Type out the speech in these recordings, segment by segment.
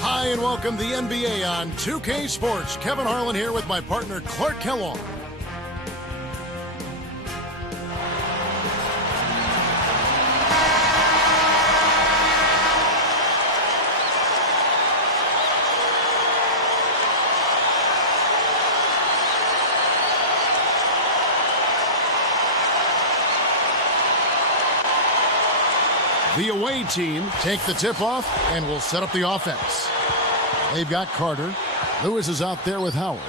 Hi, and welcome to the NBA on 2K Sports. Kevin Harlan here with my partner, Clark Kellogg. The away team take the tip-off and will set up the offense. They've got Carter. Lewis is out there with Howard.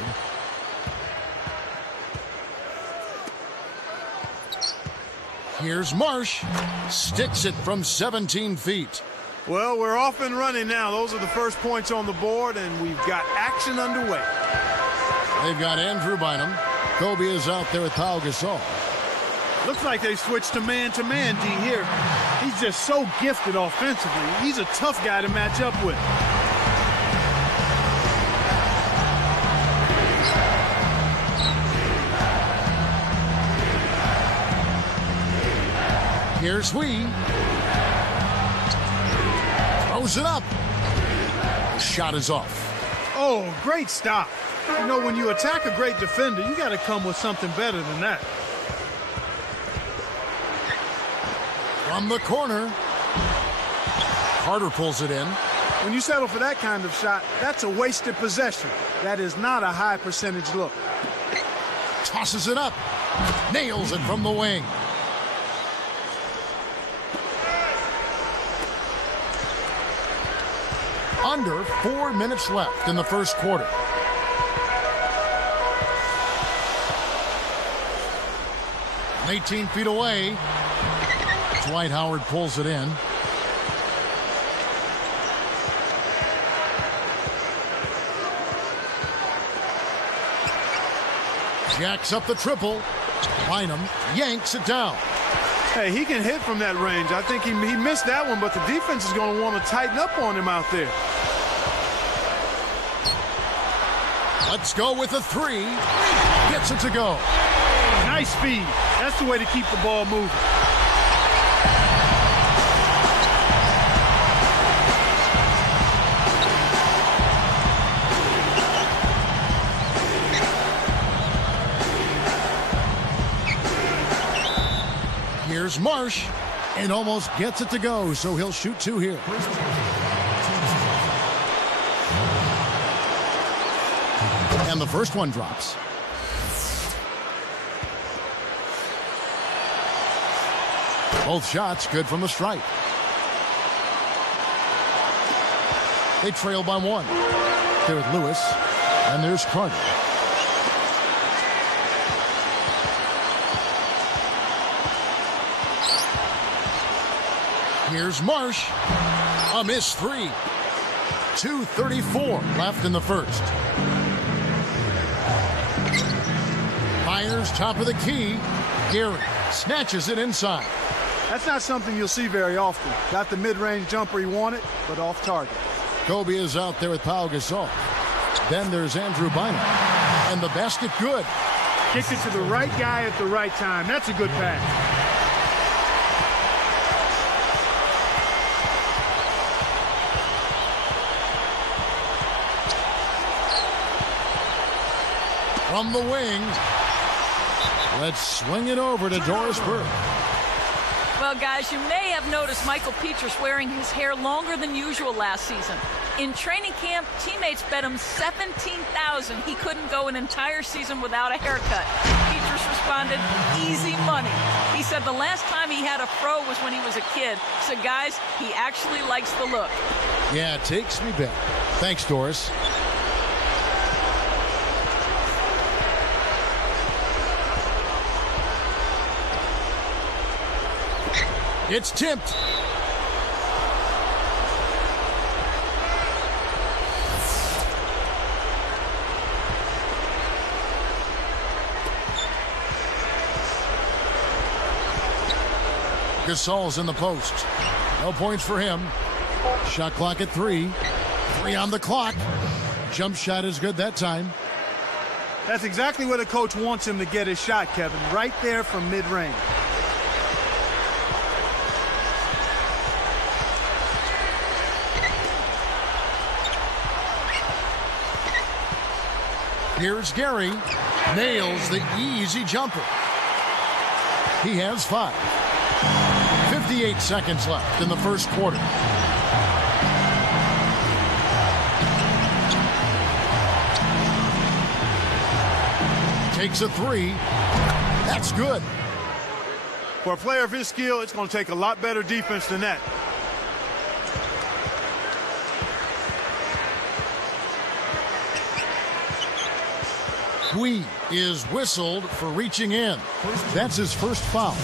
Here's Marsh. Sticks it from 17 feet. Well, we're off and running now. Those are the first points on the board, and we've got action underway. They've got Andrew Bynum. Kobe is out there with Pau Gasol. Looks like they switched to man-D here. He's just so gifted offensively. He's a tough guy to match up with. Here's Wee. Throws it up. Shot is off. Oh, great stop. You know, when you attack a great defender, you got to come with something better than that. From the corner. Carter pulls it in. When you settle for that kind of shot, that's a wasted possession. That is not a high percentage look. Tosses it up. Nails it from the wing. Under 4 minutes left in the first quarter. From 18 feet away. Dwight Howard pulls it in. Jacks up the triple. Bynum yanks it down. Hey, he can hit from that range. I think he missed that one, but the defense is going to want to tighten up on him out there. Let's go with a three. Gets it to go. Nice speed. That's the way to keep the ball moving. Here's Marsh, and almost gets it to go, so he'll shoot two here. And the first one drops. Both shots good from the stripe. They trail by one. There with Lewis, and there's Carter. Here's Marsh. A missed three. 2:34 left in the first. Myers, top of the key. Gary snatches it inside. That's not something you'll see very often. Got the mid-range jumper he wanted, but off target. Kobe is out there with Pau Gasol. Then there's Andrew Bynum. And the basket good. Kicked it to the right guy at the right time. That's a good pass. From the wing, let's swing it over to Doris Burke. Well, guys, you may have noticed Michael Pietrus wearing his hair longer than usual last season. In training camp, teammates bet him $17,000 he couldn't go an entire season without a haircut. Pietrus responded, easy money. He said the last time he had a fro was when he was a kid. So, guys, he actually likes the look. Yeah, it takes me back. Thanks, Doris. It's tipped. Gasol's in the post. No points for him. Shot clock at 3. 3 on the clock. Jump shot is good that time. That's exactly where the coach wants him to get his shot, Kevin. Right there from mid-range. Here's Gary. Nails the easy jumper. He has 5. 58 seconds left in the first quarter. Takes a 3. That's good. For a player of his skill, it's going to take a lot better defense than that. Hui is whistled for reaching in. That's his first foul.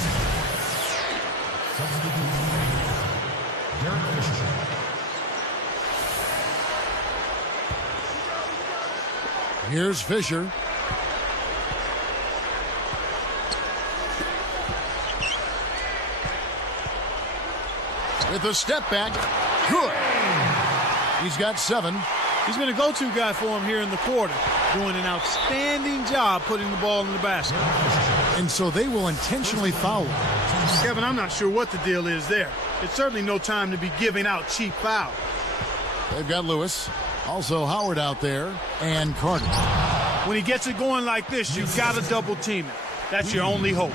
Here's Fisher. With a step back. Good. He's got 7. He's been a go-to guy for him here in the quarter, doing an outstanding job putting the ball in the basket. And so they will intentionally foul him. Kevin, I'm not sure what the deal is there. It's certainly no time to be giving out cheap fouls. They've got Lewis. Also Howard out there. And Carter. When he gets it going like this, you've got to double team it. That's your only hope.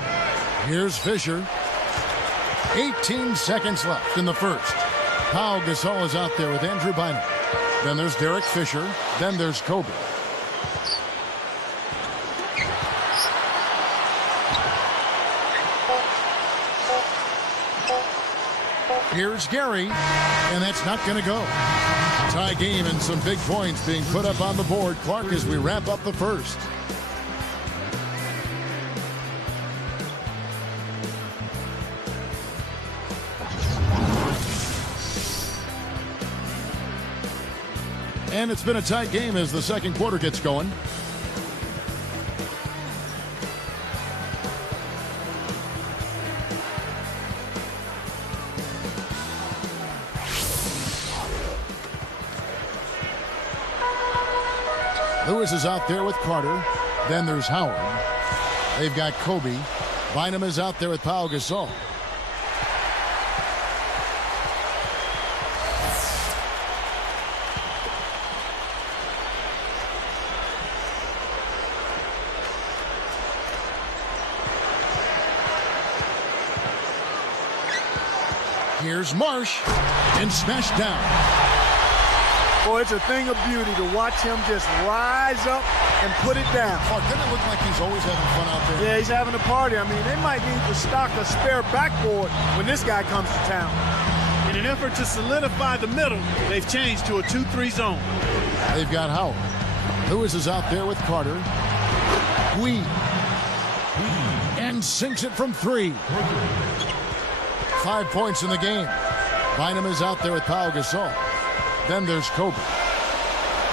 Here's Fisher. 18 seconds left in the first. Pau Gasol is out there with Andrew Bynum. Then there's Derek Fisher. Then there's Kobe. Here's Gary, and that's not going to go. Tie game and some big points being put up on the board. Clark, as we wrap up the first. And it's been a tight game as the second quarter gets going. Lewis is out there with Carter. Then there's Howard. They've got Kobe. Bynum is out there with Pau Gasol. Here's Marsh, and smashed down. Boy, it's a thing of beauty to watch him just rise up and put it down. Clark, doesn't it look like he's always having fun out there? Yeah, he's having a party. I mean, they might need to stock a spare backboard when this guy comes to town. In an effort to solidify the middle, they've changed to a 2-3 zone. They've got Howard. Lewis is out there with Carter. Hui. And sinks it from 3. 5 points in the game. Bynum is out there with Pau Gasol. Then there's Kobe.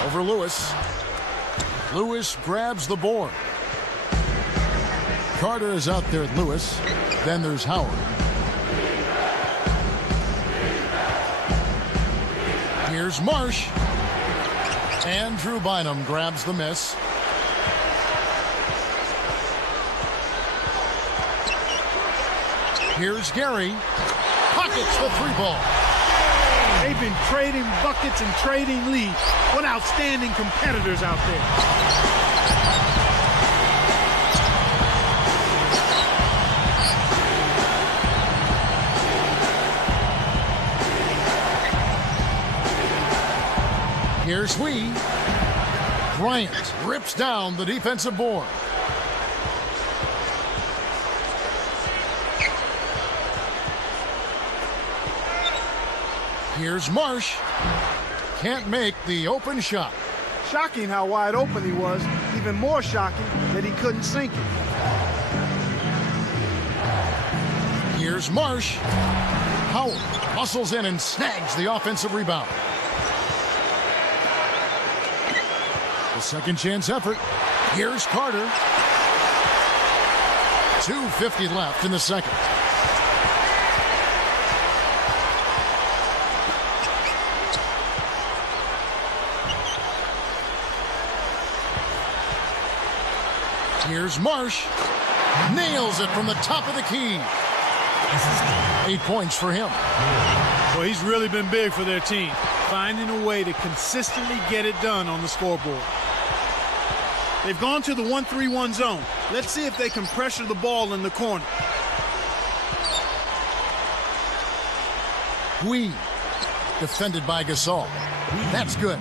Over Lewis. Lewis grabs the board. Carter is out there with Lewis. Then there's Howard. Here's Marsh. Andrew Bynum grabs the miss. Here's Gary. Pockets the 3-ball. They've been trading buckets and trading leads. What outstanding competitors out there. Here's Hui. Bryant rips down the defensive board. Here's Marsh. Can't make the open shot. Shocking how wide open he was. Even more shocking that he couldn't sink it. Here's Marsh. Howard muscles in and snags the offensive rebound. The second chance effort. Here's Carter. 2:50 left in the second. Here's Marsh. Nails it from the top of the key. 8 points for him. Well, he's really been big for their team, finding a way to consistently get it done on the scoreboard. They've gone to the 1-3-1 zone. Let's see if they can pressure the ball in the corner. Hui, defended by Gasol. That's good.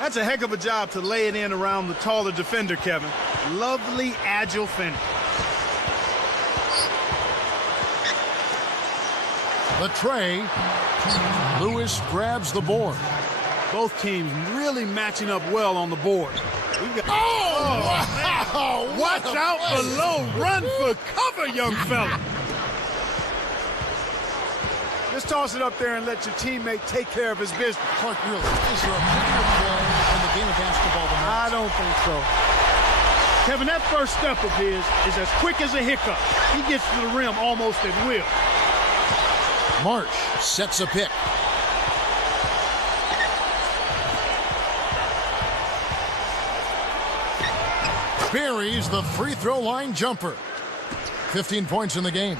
That's a heck of a job to lay it in around the taller defender, Kevin. Lovely, agile finish. The tray. Lewis grabs the board. Both teams really matching up well on the board. Wow! Watch out below. Run for cover, young fella. Just toss it up there and let your teammate take care of his business. Clark, really, is there a bigger play in the game of basketball than that? I don't think so. Kevin, that first step of his is as quick as a hiccup. He gets to the rim almost at will. Marsh sets a pick. Buries the free throw line jumper. 15 points in the game.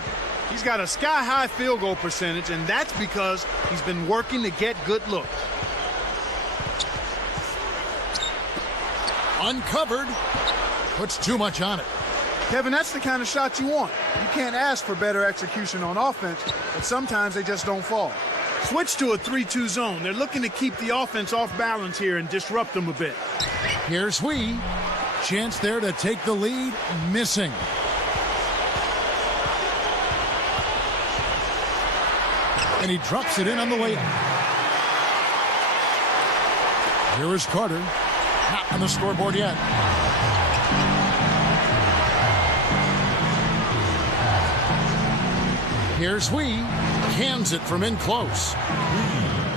He's got a sky-high field goal percentage, and that's because he's been working to get good looks. Uncovered. Puts too much on it. Kevin, that's the kind of shot you want. You can't ask for better execution on offense, but sometimes they just don't fall. Switch to a 3-2 zone. They're looking to keep the offense off balance here and disrupt them a bit. Here's Hui. Chance there to take the lead. Missing. And he drops it in on the layup. Here is Carter. Not on the scoreboard yet. Here's Hui. Cans it from in close.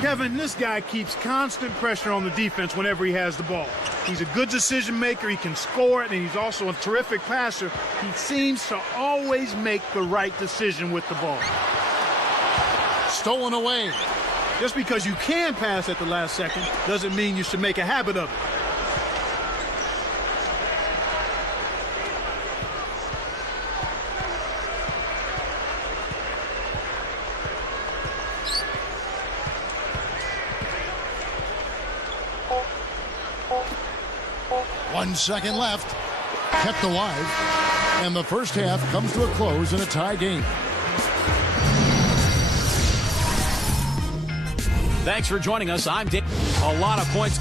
Kevin, this guy keeps constant pressure on the defense whenever he has the ball. He's a good decision maker. He can score it, and he's also a terrific passer. He seems to always make the right decision with the ball. Stolen away. Just because you can pass at the last second doesn't mean you should make a habit of it. One second left. Kept alive. And the first half comes to a close in a tie game. Thanks for joining us. I'm Dave. A lot of points.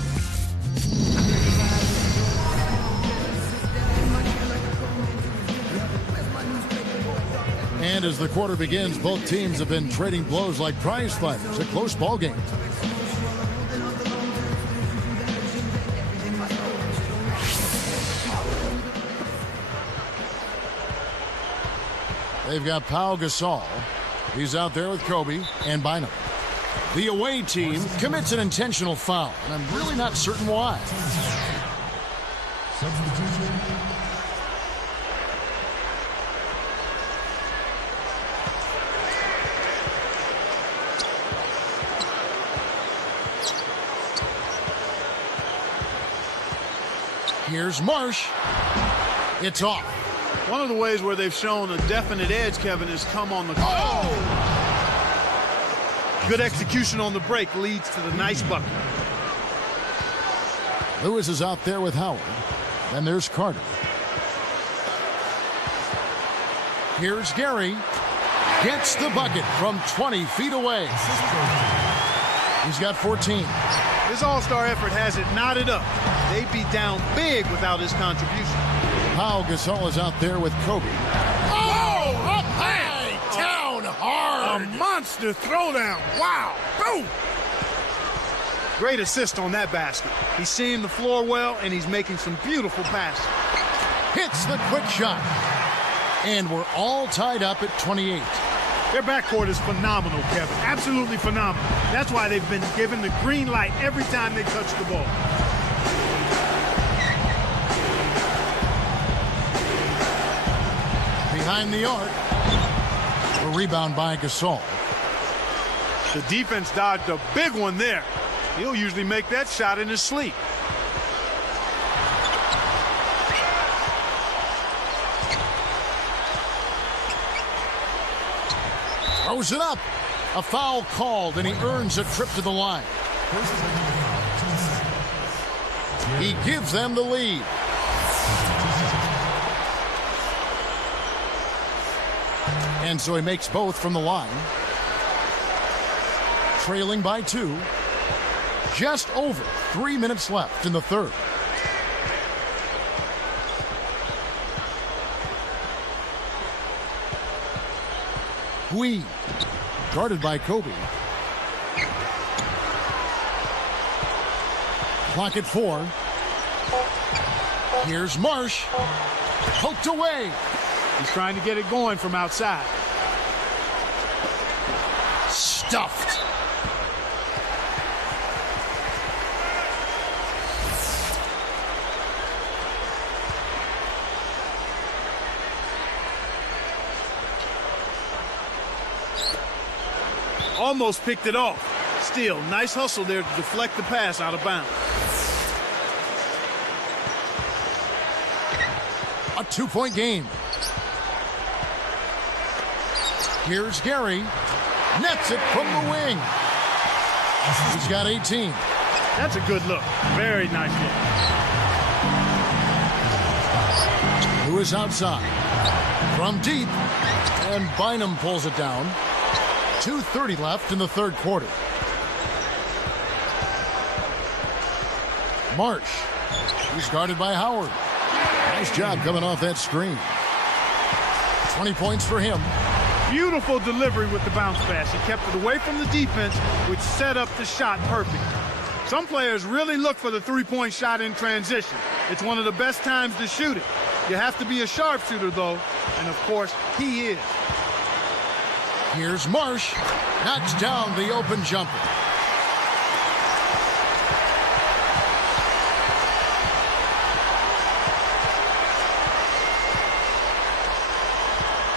And as the quarter begins, both teams have been trading blows like prize fighters. A close ball game. They've got Pau Gasol. He's out there with Kobe and Bynum. The away team commits an intentional foul, and I'm really not certain why. Substitution. Here's Marsh. It's off. One of the ways where they've shown a definite edge, Kevin, is come on the... Oh! Good execution on the break leads to the nice bucket. Lewis is out there with Howard. Then there's Carter. Here's Gary. Gets the bucket from 20 feet away. He's got 14. This all-star effort has it knotted up. They'd be down big without his contribution. Pau Gasol is out there with Kobe. Oh! Up high! Down hard! A monster throwdown. Wow. Boom! Great assist on that basket. He's seeing the floor well, and he's making some beautiful passes. Hits the quick shot. And we're all tied up at 28. Their backcourt is phenomenal, Kevin. Absolutely phenomenal. That's why they've been given the green light every time they touch the ball. Behind the arc. A rebound by Gasol. The defense dodged a big one there. He'll usually make that shot in his sleep. Throws it up. A foul called, and he earns a trip to the line. He gives them the lead. And so he makes both from the line. Trailing by 2. Just over 3 minutes left in the third. Hui, guarded by Kobe. Clock at 4. Here's Marsh. Poked away. He's trying to get it going from outside. Stuffed. Almost picked it off. Still, nice hustle there to deflect the pass out of bounds. A 2-point game. Here's Gary. Nets it from the wing. He's got 18. That's a good look. Very nice look. Lewis outside. From deep. And Bynum pulls it down. 2:30 left in the third quarter. Marsh. He's guarded by Howard. Nice job coming off that screen. 20 points for him. Beautiful delivery with the bounce pass. He kept it away from the defense, which set up the shot perfect. Some players really look for the three-point shot in transition. It's one of the best times to shoot it. You have to be a sharpshooter, though, and of course, he is. Here's Marsh. Knocks down the open jumper.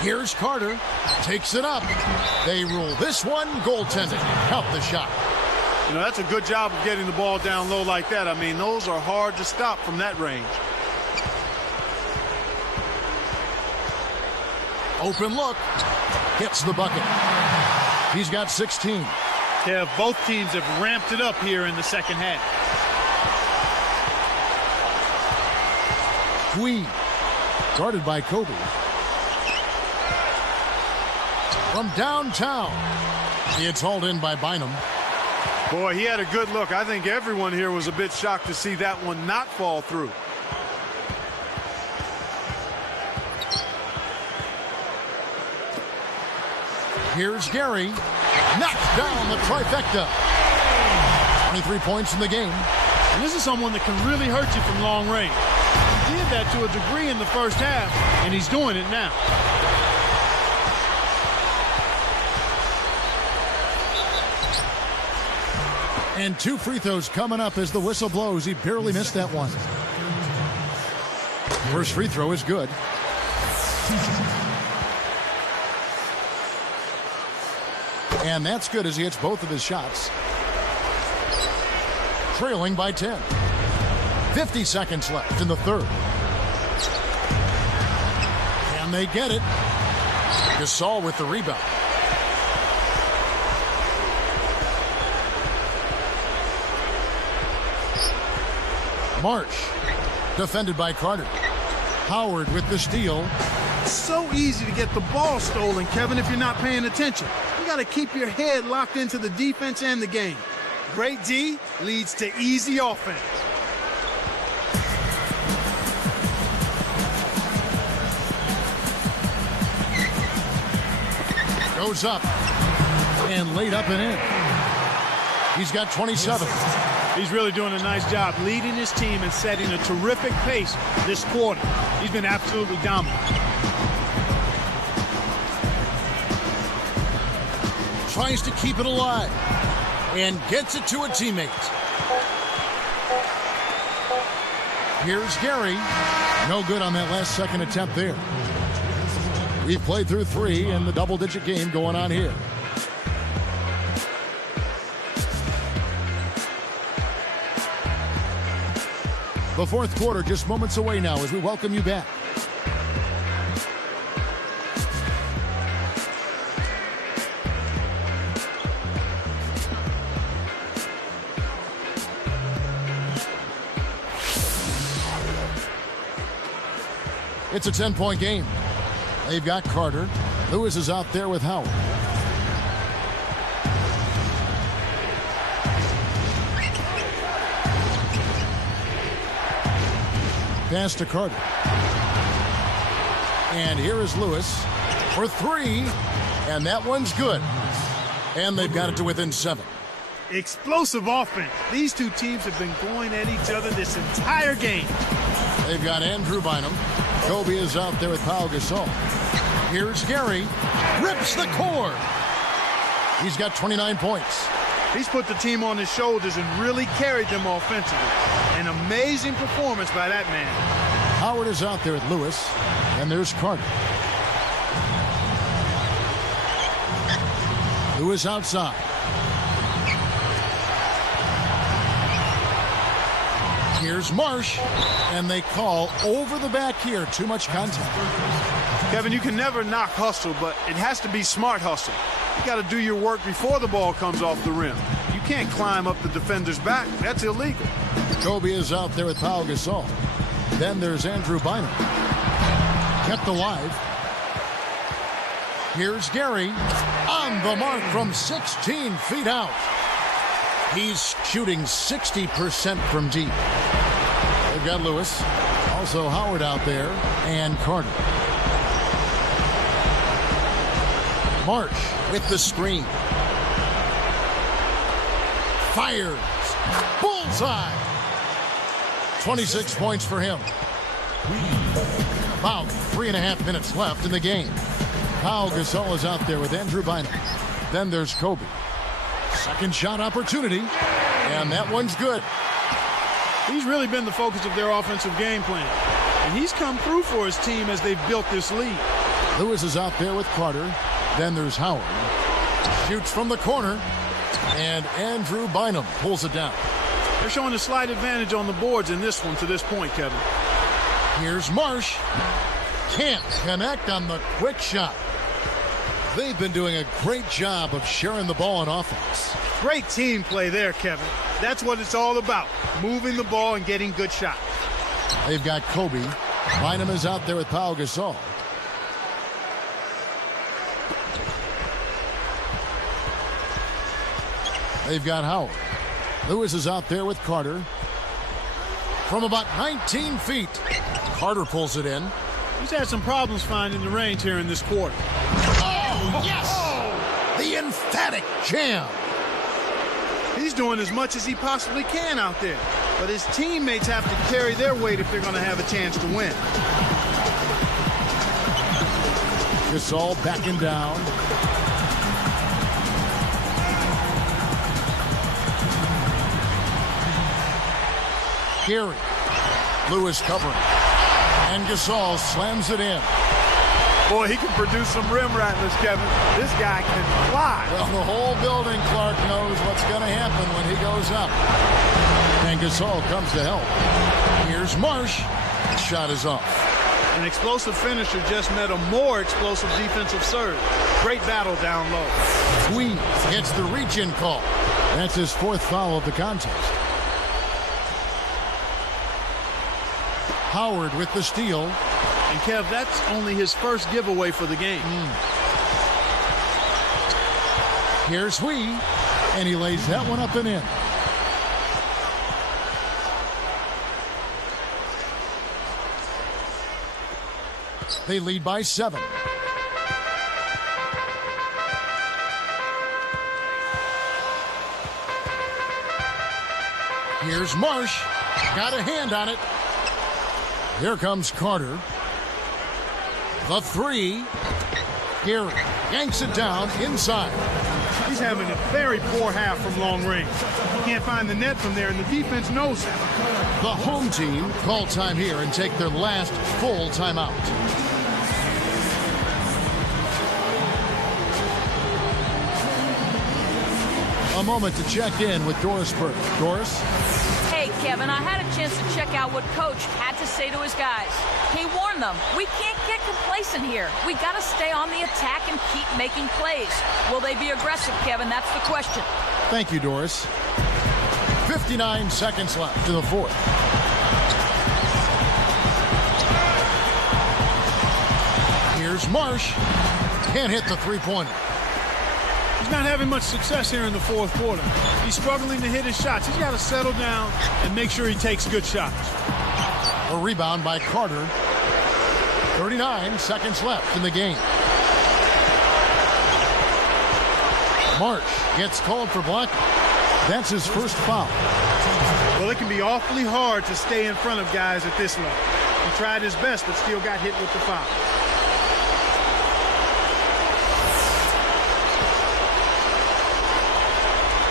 Here's Carter. Takes it up. They rule this one goaltending. Help the shot. You know, that's a good job of getting the ball down low like that. I mean, those are hard to stop from that range. Open look. Gets the bucket. He's got 16. Yeah, both teams have ramped it up here in the second half. Hui, guarded by Kobe. From downtown. It's hauled in by Bynum. Boy, he had a good look. I think everyone here was a bit shocked to see that one not fall through. Here's Gary. Knocks down the trifecta. 23 points in the game. And this is someone that can really hurt you from long range. He did that to a degree in the first half, and he's doing it now. And 2 free throws coming up as the whistle blows. He barely missed that one. First free throw is good. And that's good as he hits both of his shots. Trailing by 10. 50 seconds left in the third. And they get it. Gasol with the rebound. Marsh, defended by Carter. Howard with the steal. It's so easy to get the ball stolen, Kevin, if you're not paying attention. You got to keep your head locked into the defense and the game. Great D leads to easy offense. Goes up and laid up and in. He's got 27. He's really doing a nice job leading his team and setting a terrific pace this quarter. He's been absolutely dominant. tries to keep it alive and gets it to a teammate. Here's Gary. No good on that last second attempt there. We've played through 3 in the double-digit game going on here. The fourth quarter just moments away now as we welcome you back. It's a 10-point game. They've got Carter. Lewis is out there with Howard. Pass to Carter. And here is Lewis for 3. And that one's good. And they've got it to within 7. Explosive offense. These two teams have been going at each other this entire game. They've got Andrew Bynum. Kobe is out there with Pau Gasol. Here's Gary. Rips the cord. He's got 29 points. He's put the team on his shoulders and really carried them offensively. An amazing performance by that man. Howard is out there with Lewis. And there's Carter. Lewis outside. Here's Marsh, and they call over the back here. Too much contact. Kevin, you can never knock hustle, but it has to be smart hustle. You got to do your work before the ball comes off the rim. You can't climb up the defender's back. That's illegal. Kobe is out there with Pau Gasol. Then there's Andrew Bynum. Kept alive. Here's Gary on the mark from 16 feet out. He's shooting 60% from deep. They've got Lewis, also Howard out there, and Carter. Marsh with the screen. Fires. Bullseye. 26 points for him. About 3.5 minutes left in the game. Pau Gasol is out there with Andrew Bynum. Then there's Kobe. Second shot opportunity, and that one's good. He's really been the focus of their offensive game plan, and he's come through for his team as they've built this lead. Lewis is out there with Carter. Then there's Howard. Shoots from the corner, and Andrew Bynum pulls it down. They're showing a slight advantage on the boards in this one to this point, Kevin. Here's Marsh. Can't connect on the quick shot. They've been doing a great job of sharing the ball on offense. Great team play there, Kevin. That's what it's all about, moving the ball and getting good shots. They've got Kobe. Bynum is out there with Pau Gasol. They've got Howard. Lewis is out there with Carter. From about 19 feet, Carter pulls it in. He's had some problems finding the range here in this quarter. Oh, yes! The emphatic jam. He's doing as much as he possibly can out there, but his teammates have to carry their weight if they're going to have a chance to win. Gasol backing down. Gary. Lewis covering. And Gasol slams it in. Boy, he can produce some rim rattlers, Kevin. This guy can fly. Well, the whole building, Clark, knows what's going to happen when he goes up. And Gasol comes to help. Here's Marsh. Shot is off. An explosive finisher just met a more explosive defensive serve. Great battle down low. Tweed gets the reach-in call. That's his 4th foul of the contest. Howard with the steal. And Kev, that's only his first giveaway for the game. Here's Wee, and he lays that one up and in. They lead by 7. Here's Marsh. Got a hand on it. Here comes Carter. The 3. Gary yanks it down inside. He's having a very poor half from long range. He can't find the net from there, and the defense knows it. The home team call time here and take their last full timeout. A moment to check in with Doris Burke. Doris? Hey, Kevin, I had a chance to check out what Coach had to say to his guys. He warned them, we can't get complacent here. We got to stay on the attack and keep making plays. Will they be aggressive, Kevin? That's the question. Thank you, Doris. 59 seconds left in the fourth. Here's Marsh. Can't hit the three-pointer. He's not having much success here in the fourth quarter. He's struggling to hit his shots. He's got to settle down and make sure he takes good shots. A rebound by Carter. 39 seconds left in the game. Marsh gets called for blocking. That's his first foul. Well, it can be awfully hard to stay in front of guys at this level. He tried his best, but still got hit with the foul.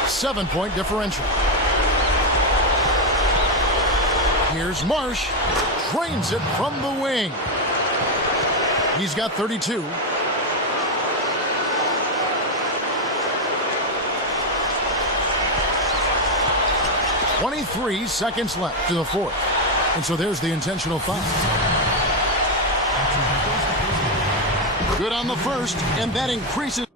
Seven-point differential. Here's Marsh. Drains it from the wing. He's got 32. "23 seconds left to the fourth." And so there's the intentional foul. Good on the first, and that increases.